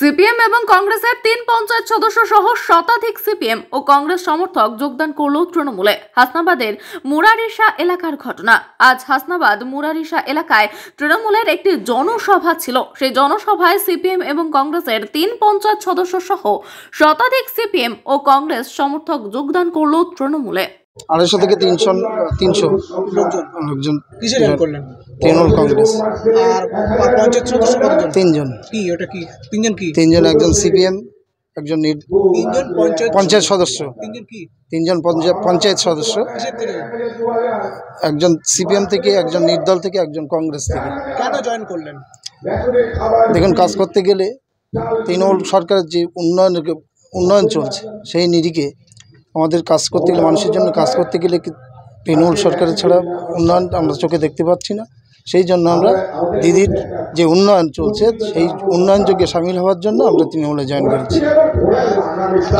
CPM এবং কংগ্রেসের 3 পঞ্চায়েত সদস্য সহ শতাধিক সিপিএম ও কংগ্রেস সমর্থক যোগদান করল তৃণমূলে। হাসনাবাদের মুরারিশা এলাকার ঘটনা। আজ হাসনাবাদ মুরারিশা এলাকায় তৃণমূলের একটি জনসভা ছিল। সেই জনসভায় সিপিএম এবং কংগ্রেসের 3 পঞ্চায়েত সদস্য সহ শতাধিক সিপিএম ও কংগ্রেস সমর্থক যোগদান করল তৃণমূলে। 250 থেকে 300 লোকজন করলেন তৃণমূল কংগ্রেস। আর পঞ্চায়েত সদস্য কতজন? 3 জন। কি ওটা কি 3 জন? কি 3 জন, একজন সিপিএম, একজন 3 জন পঞ্চায়েত সদস্য, 3 জন কি 3 জন পঞ্চায়েত সদস্য, কিসের থেকে? একজন সিপিএম থেকে, একজন নির্দল থেকে, একজন কংগ্রেস থেকে। কেন জয়েন করলেন? দেখুন, কাজ করতে গেলে তৃণমূল সরকারের যে উন্নয়ন চলছে সেই নিরিখে আমাদের কাজ করতে গেলে, মানুষের জন্য কাজ করতে গেলে তৃণমূল সরকারের ছাড়া উন্নয়ন আমরা চোখে দেখতে পাচ্ছি না। সেই জন্য আমরা দিদির যে উন্নয়ন চলছে সেই উন্নয়ন যোগে সামিল হওয়ার জন্য আমরা তৃণমূলে জয়েন করেছি।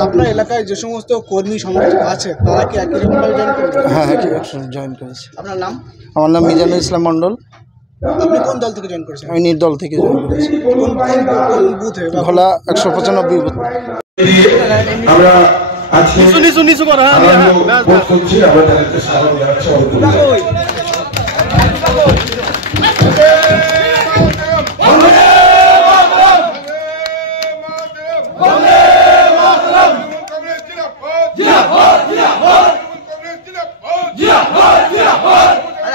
আপনার এলাকায় যে সমস্ত কর্মী সমর্থক আছে তারা কি একই রকমভাবে জয়েন করেছে? হ্যাঁ, একসঙ্গে জয়েন করেছি। আপনার নাম? আমার নাম মিজানুল ইসলাম মন্ডল। আপনি কোন দল থেকে জয়েন করেছেন? আমি নির্দল থেকে জয়েন করেছি। কোন বুথে? ভোলা 195 বুথ। আমরা আজকে নিচু করা করছি, আমাদেরকে সাহায্য দেওয়ার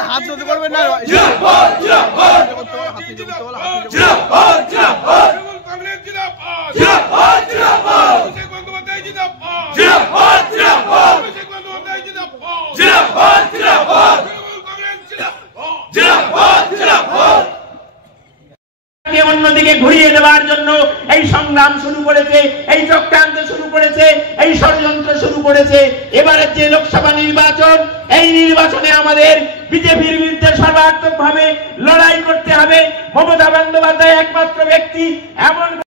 হাত ধরতে পারবেন না। অন্যদিকে ঘুরিয়ে দেওয়ার জন্য এই সংগ্রাম শুরু করেছে, এই চক্রান্ত শুরু করেছে, এই ষড়যন্ত্র শুরু করেছে। এবারের যে লোকসভা নির্বাচন, এই নির্বাচনে আমাদের বিজেপির বিরুদ্ধে সর্বাত্মকভাবে লড়াই করতে হবে। মমতা বন্দ্যোপাধ্যায় একমাত্র ব্যক্তি এমন